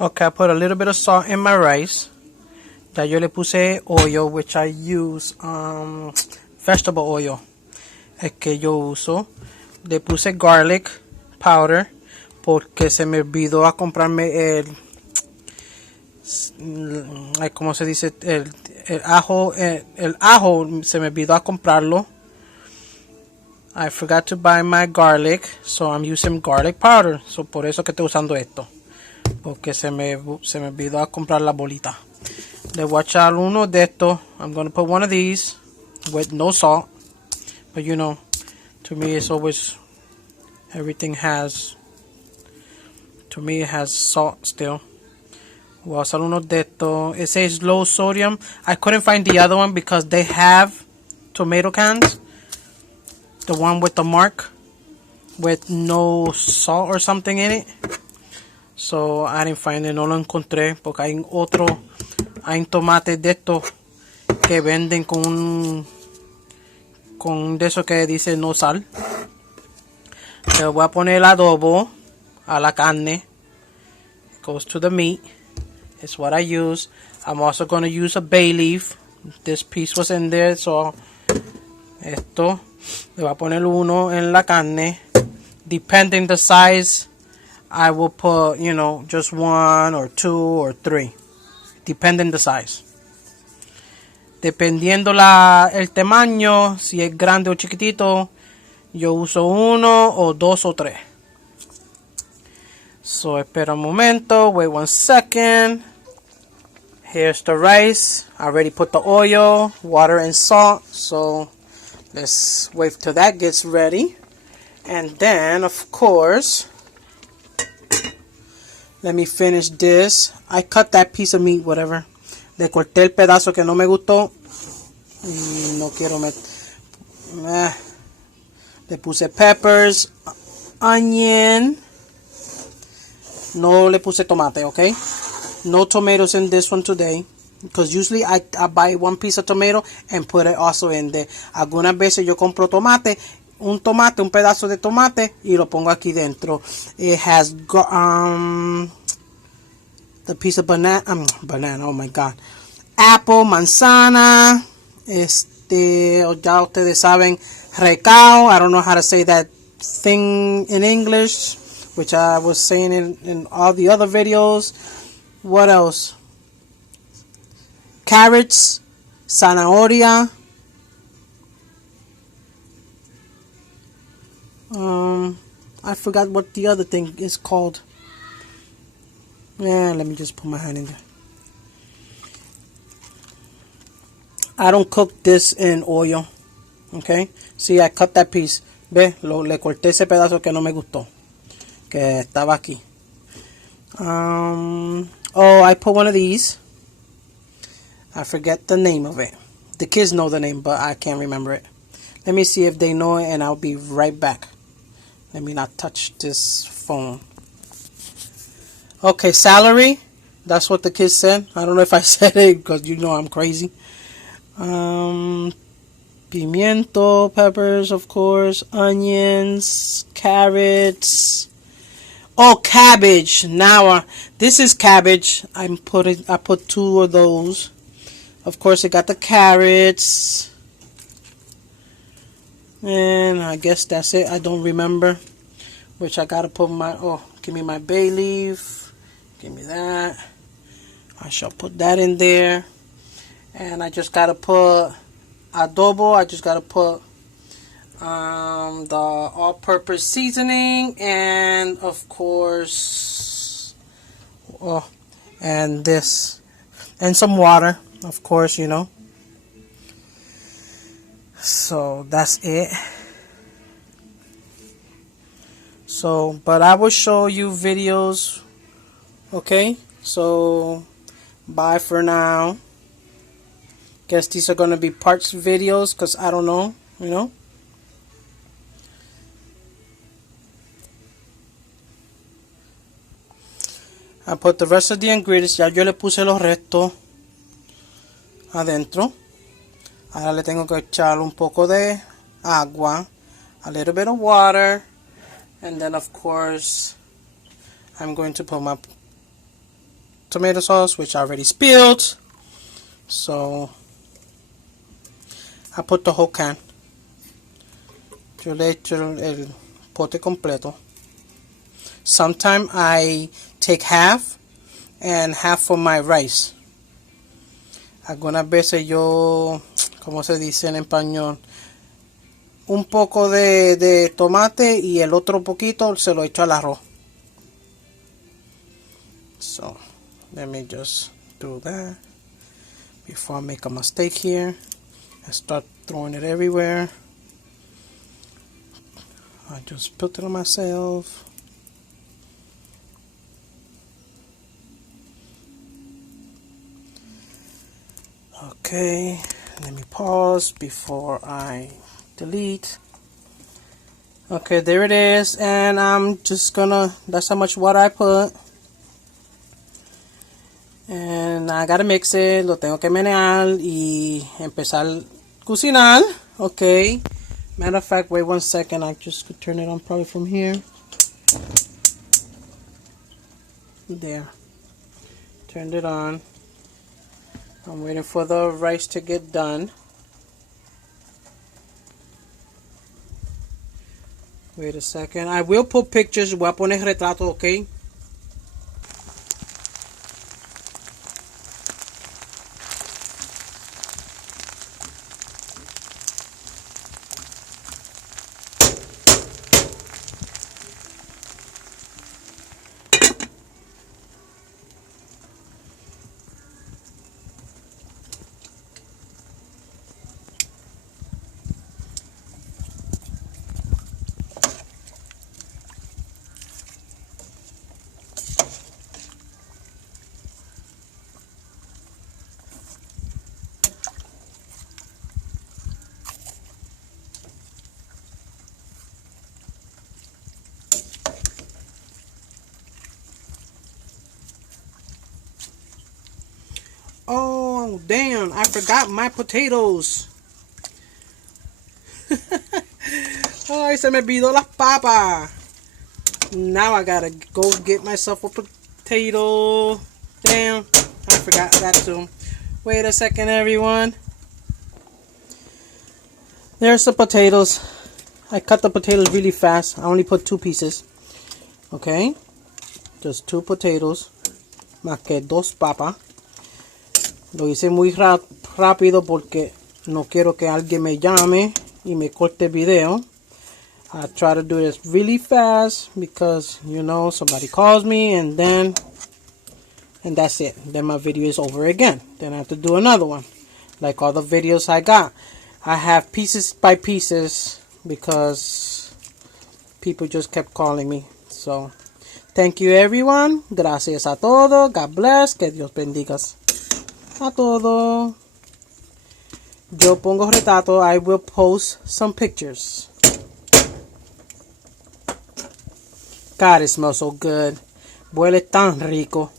Okay, I put a little bit of salt in my rice. Ya yo le puse oil, which I use vegetable oil. Es que yo uso. Le puse garlic powder porque se me olvidó a comprarme ¿cómo se dice? El ajo. El ajo se me olvidó a comprarlo. I forgot to buy my garlic, so I'm using garlic powder. So por eso que estoy usando esto. Porque se me olvidó a comprar la bolita. Le voy a echar uno de estos. I'm going to put one of these with no salt. But you know, to me it's always, everything has, to me it has salt still. Voy a usar uno de estos. It says low sodium. I couldn't find the other one because they have tomato cans. The one with the mark with no salt or something in it. So I didn't find it. No lo encontré porque hay otro. Hay tomates de estos que venden con de eso que dice no sal. Le voy a poner el adobo a la carne. It goes to the meat. It's what I use. I'm also going to use a bay leaf. This piece was in there, so esto. Le voy a poner uno en la carne. Depending the size, I will put, you know, just 1 or 2 or 3. Depending the size. Dependiendo el tamaño, si es grande o chiquitito, yo uso 1 o 2 o 3. So, espera un momento. Wait 1 second. Here's the rice. I already put the oil, water, and salt. So, let's wait till that gets ready. And then, of course, let me finish this. I cut that piece of meat, whatever. Le corté el pedazo que no me gustó. Y no quiero meter. Le puse peppers, onion. No le puse tomate, okay? No tomatoes in this one today. Because usually I buy one piece of tomato and put it also in there. Algunas veces yo compro tomate, un pedazo de tomate y lo pongo aquí dentro. It has the piece of banana, oh my god. Apple, manzana, ya ustedes saben, recao. I don't know how to say that thing in English, which I was saying in all the other videos. What else? Carrots, zanahoria, I forgot what the other thing is called. Yeah, let me just put my hand in there. I don't cook this in oil. Okay? See, I cut that piece. Ve, le corté ese pedazo que no me gustó. Que estaba aquí. I put one of these. I forget the name of it. The kids know the name, but I can't remember it. Let me see if they know it, and I'll be right back. Let me not touch this phone. Okay, celery. That's what the kids said. I don't know if I said it because you know I'm crazy. Pimiento, peppers, of course, onions, carrots. Oh, cabbage. Now, this is cabbage. I put 2 of those. Of course, I got the carrots. And I guess that's it. I don't remember. Which I gotta put give me my bay leaf. Give me that. I shall put that in there. And I just gotta put adobo. I just gotta put the all-purpose seasoning. And of course, and this. And some water. Of course, you know. So that's it. So, but I will show you videos. Okay. So, bye for now. Guess these are gonna be parts videos because I don't know, you know. I put the rest of the ingredients. Ya yo le puse los restos adentro. Ahora le tengo que echar un poco de agua, a little bit of water, and then of course I'm going to put my tomato sauce, which I already spilled. So I put the whole can. Yo le echo el pote completo. Sometimes I take half and half for my rice. Algunas veces yo, ¿cómo se dice en español? Un poco de tomate y el otro poquito se lo echo al arroz. So, let me just do that before I make a mistake here. I start throwing it everywhere. I just put it on myself. Okay, let me pause before I delete. Okay, there it is, and I'm just gonna, that's how much water I put. And I gotta mix it, lo tengo que menear y empezar a cocinar. Okay, matter of fact, wait 1 second, I just could turn it on probably from here. There, turned it on. I'm waiting for the rice to get done. Wait a second. I will put pictures. Voy a poner retrato, okay? Oh, damn, I forgot my potatoes. Ay, se me olvidó las papas. Now I gotta go get myself a potato. Damn, I forgot that too. Wait a second, everyone. There's the potatoes. I cut the potatoes really fast. I only put 2 pieces. Okay, just 2 potatoes. Más que 2 papas. Lo hice muy rápido porque no quiero que alguien me llame y me corte el video. I try to do this really fast because, you know, somebody calls me and that's it. Then my video is over again. Then I have to do another one. Like all the videos I got. I have pieces by pieces because people just kept calling me. So, thank you everyone. Gracias a todos. God bless. Que Dios bendiga a todo. Yo pongo retrato. I will post some pictures. God, it smells so good. Huele tan rico.